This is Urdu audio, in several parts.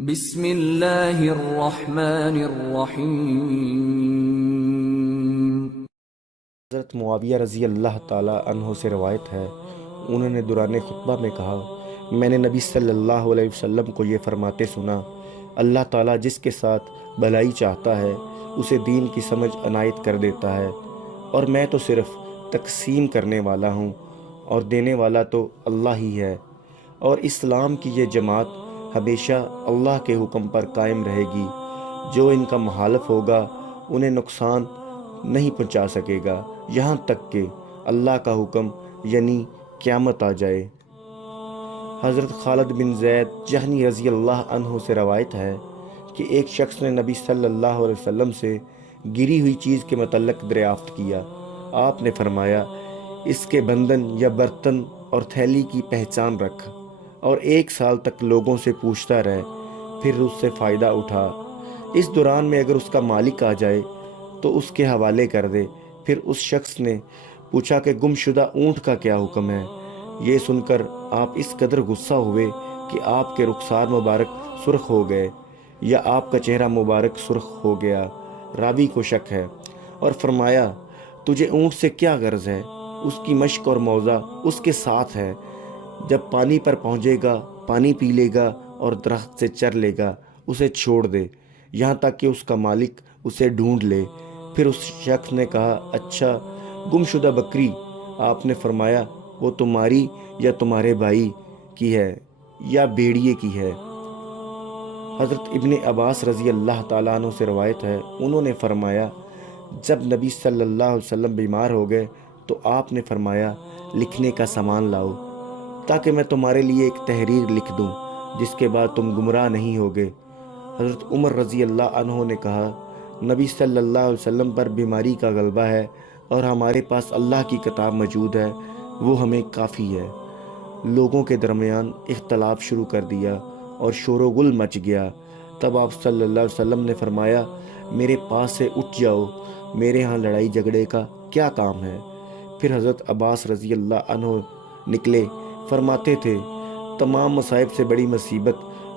بسم اللہ الرحمن الرحیم۔ حضرت معاویہ رضی اللہ تعالیٰ عنہ سے روایت ہے، انہوں نے دوران خطبہ میں کہا، میں نے نبی صلی اللہ علیہ وسلم کو یہ فرماتے سنا، اللہ تعالیٰ جس کے ساتھ بھلائی چاہتا ہے اسے دین کی سمجھ عنایت کر دیتا ہے، اور میں تو صرف تقسیم کرنے والا ہوں اور دینے والا تو اللہ ہی ہے، اور اسلام کی یہ جماعت ہمیشہ اللہ کے حکم پر قائم رہے گی، جو ان کا مخالف ہوگا انہیں نقصان نہیں پہنچا سکے گا یہاں تک کہ اللہ کا حکم یعنی قیامت آ جائے۔ حضرت خالد بن زید جہنی رضی اللہ عنہ سے روایت ہے کہ ایک شخص نے نبی صلی اللہ علیہ وسلم سے گری ہوئی چیز کے متعلق دریافت کیا۔ آپ نے فرمایا، اس کے بندن یا برتن اور تھیلی کی پہچان رکھ، اور 1 سال تک لوگوں سے پوچھتا رہ، پھر اس سے فائدہ اٹھا۔ اس دوران میں اگر اس کا مالک آ جائے تو اس کے حوالے کر دے۔ پھر اس شخص نے پوچھا کہ گم شدہ اونٹ کا کیا حکم ہے؟ یہ سن کر آپ اس قدر غصہ ہوئے کہ آپ کے رخسار مبارک سرخ ہو گئے، یا آپ کا چہرہ مبارک سرخ ہو گیا، راوی کو شک ہے، اور فرمایا، تجھے اونٹ سے کیا غرض ہے؟ اس کی مشق اور موضع اس کے ساتھ ہے، جب پانی پر پہنچے گا پانی پی لے گا اور درخت سے چر لے گا، اسے چھوڑ دے یہاں تک کہ اس کا مالک اسے ڈھونڈ لے۔ پھر اس شخص نے کہا، اچھا گم شدہ بکری؟ آپ نے فرمایا، وہ تمہاری یا تمہارے بھائی کی ہے یا بھیڑیے کی ہے؟ حضرت ابن عباس رضی اللہ تعالیٰ عنہ سے روایت ہے، انہوں نے فرمایا، جب نبی صلی اللہ علیہ وسلم بیمار ہو گئے تو آپ نے فرمایا، لکھنے کا سامان لاؤ تاکہ میں تمہارے لیے ایک تحریر لکھ دوں جس کے بعد تم گمراہ نہیں ہوگے۔ حضرت عمر رضی اللہ عنہ نے کہا، نبی صلی اللہ علیہ وسلم پر بیماری کا غلبہ ہے اور ہمارے پاس اللہ کی کتاب موجود ہے، وہ ہمیں کافی ہے۔ لوگوں کے درمیان اختلاف شروع کر دیا اور شور و غل مچ گیا۔ تب آپ صلی اللہ علیہ وسلم نے فرمایا، میرے پاس سے اٹھ جاؤ، میرے ہاں لڑائی جھگڑے کا کیا کام ہے؟ پھر حضرت عباس رضی اللہ عنہ نکلے، فرماتے تھے، تمام مصائب سے بڑی مصیبت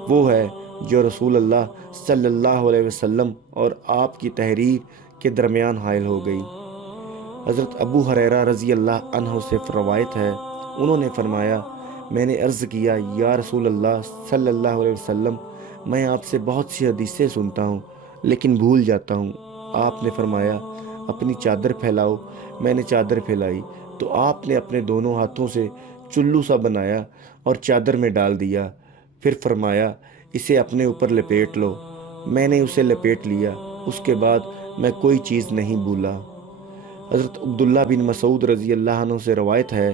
وہ ہے جو رسول اللہ صلی اللہ علیہ وسلم اور آپ کی تحریر کے درمیان حائل ہو گئی۔ حضرت ابو ہریرہ رضی اللہ عنہ سے روایت ہے، انہوں نے فرمایا، میں نے عرض کیا، یا رسول اللہ صلی اللہ علیہ وسلم، میں آپ سے بہت سی حدیثیں سنتا ہوں لیکن بھول جاتا ہوں۔ آپ نے فرمایا، اپنی چادر پھیلاؤ۔ میں نے چادر پھیلائی تو آپ نے اپنے دونوں ہاتھوں سے چلو سا بنایا اور چادر میں ڈال دیا، پھر فرمایا، اسے اپنے اوپر لپیٹ لو۔ میں نے اسے لپیٹ لیا، اس کے بعد میں کوئی چیز نہیں بھولا۔ حضرت عبداللہ بن مسعود رضی اللہ عنہ سے روایت ہے،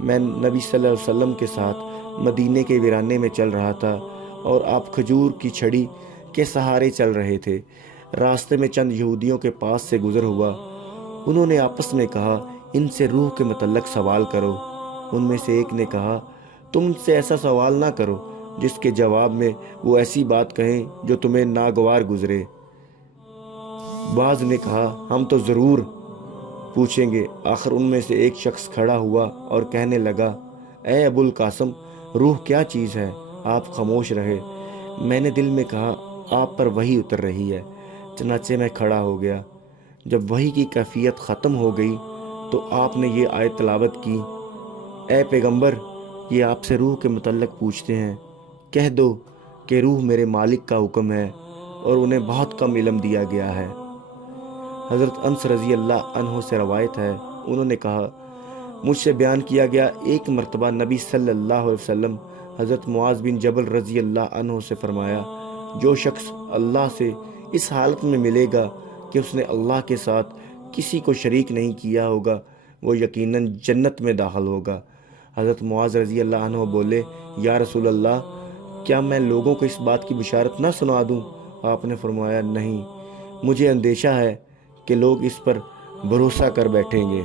میں نبی صلی اللہ علیہ وسلم کے ساتھ مدینے کے ویرانے میں چل رہا تھا اور آپ کھجور کی چھڑی کے سہارے چل رہے تھے۔ راستے میں چند یہودیوں کے پاس سے گزر ہوا، انہوں نے آپس میں کہا، ان سے روح کے متعلق سوال کرو۔ ان میں سے ایک نے کہا، تم سے ایسا سوال نہ کرو جس کے جواب میں وہ ایسی بات کہیں جو تمہیں ناگوار گزرے۔ بعض نے کہا، ہم تو ضرور پوچھیں گے۔ آخر ان میں سے ایک شخص کھڑا ہوا اور کہنے لگا، اے ابو القاسم، روح کیا چیز ہے؟ آپ خاموش رہے۔ میں نے دل میں کہا، آپ پر وحی اتر رہی ہے، چنانچہ میں کھڑا ہو گیا۔ جب وحی کی کیفیت ختم ہو گئی تو آپ نے یہ آیت تلاوت کی، اے پیغمبر، یہ آپ سے روح کے متعلق پوچھتے ہیں، کہہ دو کہ روح میرے مالک کا حکم ہے اور انہیں بہت کم علم دیا گیا ہے۔ حضرت انس رضی اللہ عنہ سے روایت ہے، انہوں نے کہا، مجھ سے بیان کیا گیا، ایک مرتبہ نبی صلی اللہ علیہ وسلم حضرت معاذ بن جبل رضی اللہ عنہ سے فرمایا، جو شخص اللہ سے اس حالت میں ملے گا کہ اس نے اللہ کے ساتھ کسی کو شریک نہیں کیا ہوگا، وہ یقیناً جنت میں داخل ہوگا۔ حضرت معاذ رضی اللہ عنہ بولے، یا رسول اللہ، کیا میں لوگوں کو اس بات کی بشارت نہ سنا دوں؟ آپ نے فرمایا، نہیں، مجھے اندیشہ ہے کہ لوگ اس پر بھروسہ کر بیٹھیں گے۔